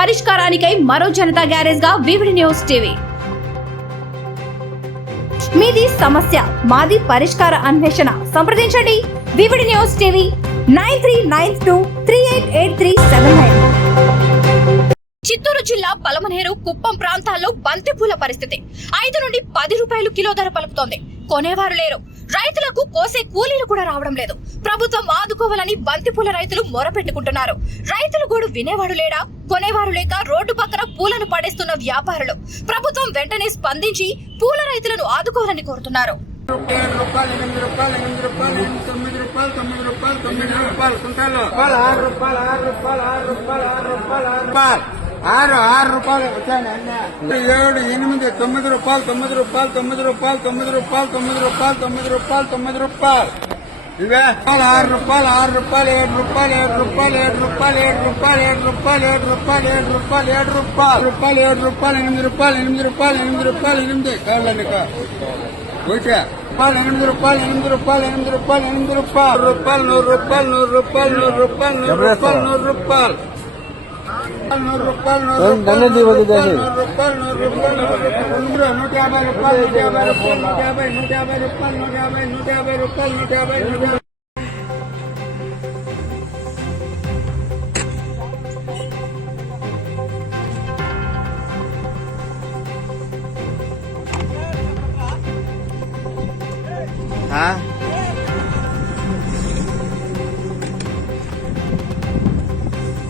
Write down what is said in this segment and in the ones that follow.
పరిష్కారానికై మరో జనతా గ్యారేజ్ గా VVD news TV. మీది సమస్య మాది పరిష్కార అన్వేషణ. సంప్రదించండి వివిడి న్యూస్ టీవీ 9392388379. చిత్తూరు జిల్లా పలమనేరు కుప్పం ప్రాంతాల్లో బంతిపూల పరిస్థితి 5 నుండి 10 రూపాయలు కిలో ధర పలుకుతోంది. కొనేవారు లేరు. రైతులకు కోసే కూలీలు కూడా రావడం లేదు. ప్రభుత్వం ఆదుకోవాలని బంతిపూల రైతులు మొరపెట్టుకుంటున్నారు. రైతులు గోడు వినేవాడు లేడా? కొనేవారు లేక రోడ్డు పక్కన పూలను పడేస్తున్న వ్యాపారులు. ప్రభుత్వం వెంటనే స్పందించి పూల రైతులను ఆదుకోవాలని కోరుతున్నారు. ఆరు రూపాయలు 7, 8, 9 రూపాయలు 9 రూపాయలు 9 రూపాయలు 9 రూపాయలు 9 రూపాయలు 9 రూపాయలు 9 రూపాయలు ఇవే 6 రూపాయలు 6 రూపాయలు 7 రూపాయలు 7 రూపాయలు 7 రూపాయలు 7 రూపాయలు 7 రూపాయలు 7 రూపాయలు 7 రూపాయలు 7 రూపాయలు 7 రూపాయలు 8 రూపాయలు 8 రూపాయలు 8 రూపాయలు 8 కాళ్ళని ఓకే 8 రూపాయలు 8 రూపాయలు 8 రూపాయలు 8 రూపాయలు 100 రూపాయలు 100 రూపాయలు 100 రూపాయలు 100 రూపాయలు 100 రూపాయలు 100 రూపాయలు 100 రూపాయలు 150 రూపాయలు 150 రూపాయలు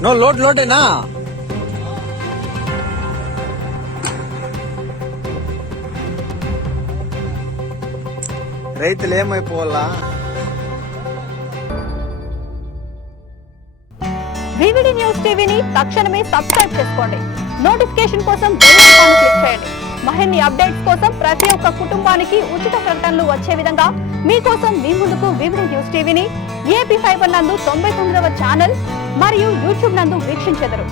నో లోటేనా రైతులు ఏమైపోవాలా? వివిడి న్యూస్ టీవీని తక్షణమే సబ్స్క్రైబ్ చేసుకోండి. నోటిఫికేషన్ కోసం బెల్ ఐకాన్ క్లిక్ చేయండి. మరిన్ని అప్డేట్స్ కోసం ప్రతి ఒక్క కుటుంబానికి ఉచిత ప్రకటనలు వచ్చే విధంగా మీకోసం మీ ముందుకు వివిడి న్యూస్ టీవీని AP ఫైబర్ నందు 99వ ఛానల్ మరియు యూట్యూబ్ నందు వీక్షించెదరు.